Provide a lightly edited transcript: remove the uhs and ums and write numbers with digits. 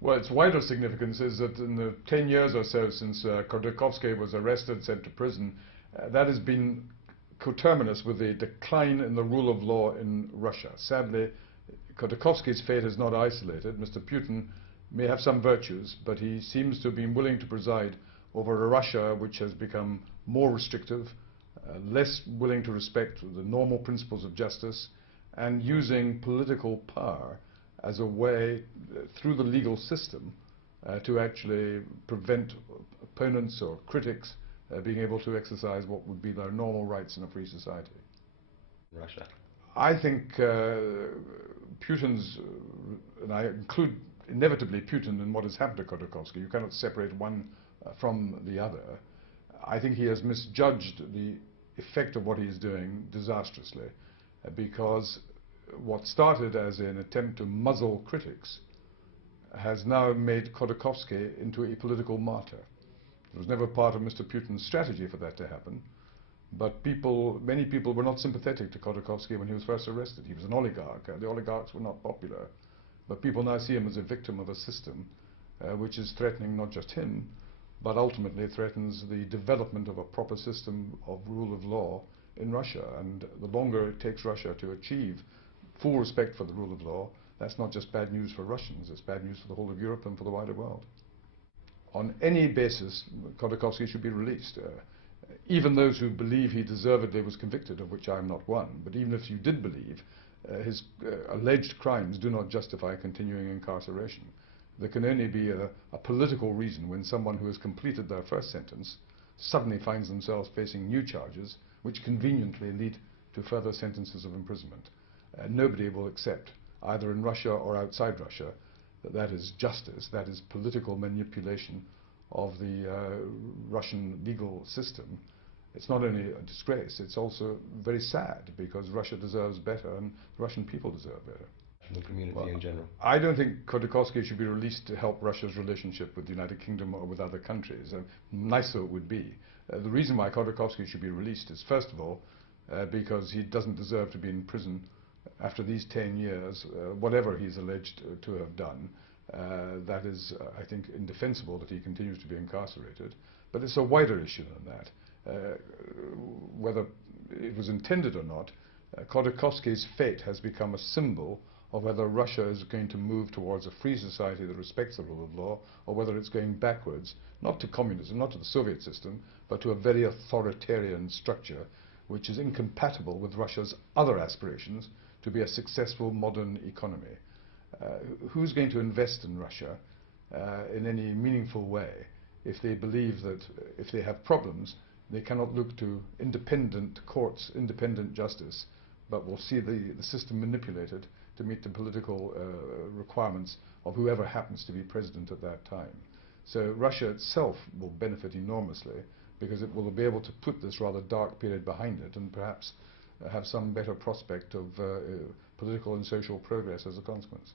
Well, its wider significance is that in the 10 years or so since Khodorkovsky was arrested, sent to prison, that has been coterminous with the decline in the rule of law in Russia. Sadly, Khodorkovsky's fate is not isolated. Mr. Putin may have some virtues, but he seems to have been willing to preside over a Russia which has become more restrictive, less willing to respect the normal principles of justice, and using political power as a way, through the legal system, to actually prevent opponents or critics being able to exercise what would be their normal rights in a free society. Russia. I think Putin's, and I include inevitably Putin in what has happened to Khodorkovsky. You cannot separate one from the other. I think he has misjudged the effect of what he is doing disastrously, because what started as an attempt to muzzle critics has now made Khodorkovsky into a political martyr. It was never part of Mr. Putin's strategy for that to happen, but many people were not sympathetic to Khodorkovsky when he was first arrested. He was an oligarch. The oligarchs were not popular, but people now see him as a victim of a system which is threatening not just him, but ultimately threatens the development of a proper system of rule of law in Russia. And the longer it takes Russia to achieve full respect for the rule of law, that's not just bad news for Russians, it's bad news for the whole of Europe and for the wider world. On any basis, Khodorkovsky should be released. Even those who believe he deservedly was convicted, of which I am not one, but even if you did believe, his alleged crimes do not justify continuing incarceration. There can only be a political reason when someone who has completed their first sentence suddenly finds themselves facing new charges which conveniently lead to further sentences of imprisonment. Nobody will accept, either in Russia or outside Russia, that that is justice, that is political manipulation of the Russian legal system. It's not only a disgrace, it's also very sad, because Russia deserves better and the Russian people deserve better. The community in general. I don't think Khodorkovsky should be released to help Russia's relationship with the United Kingdom or with other countries. Nicer it would be. The reason why Khodorkovsky should be released is, first of all, because he doesn't deserve to be in prison after these 10 years, whatever he's alleged to have done. That is, I think, indefensible that he continues to be incarcerated. But it's a wider issue than that. Whether it was intended or not, Khodorkovsky's fate has become a symbol of whether Russia is going to move towards a free society that respects the rule of law, or whether it's going backwards, not to communism, not to the Soviet system, but to a very authoritarian structure which is incompatible with Russia's other aspirations to be a successful modern economy. Who's going to invest in Russia in any meaningful way if they believe that if they have problems, they cannot look to independent courts, independent justice, but will see the system manipulated to meet the political requirements of whoever happens to be president at that time. So Russia itself will benefit enormously, because it will be able to put this rather dark period behind it and perhaps have some better prospect of political and social progress as a consequence.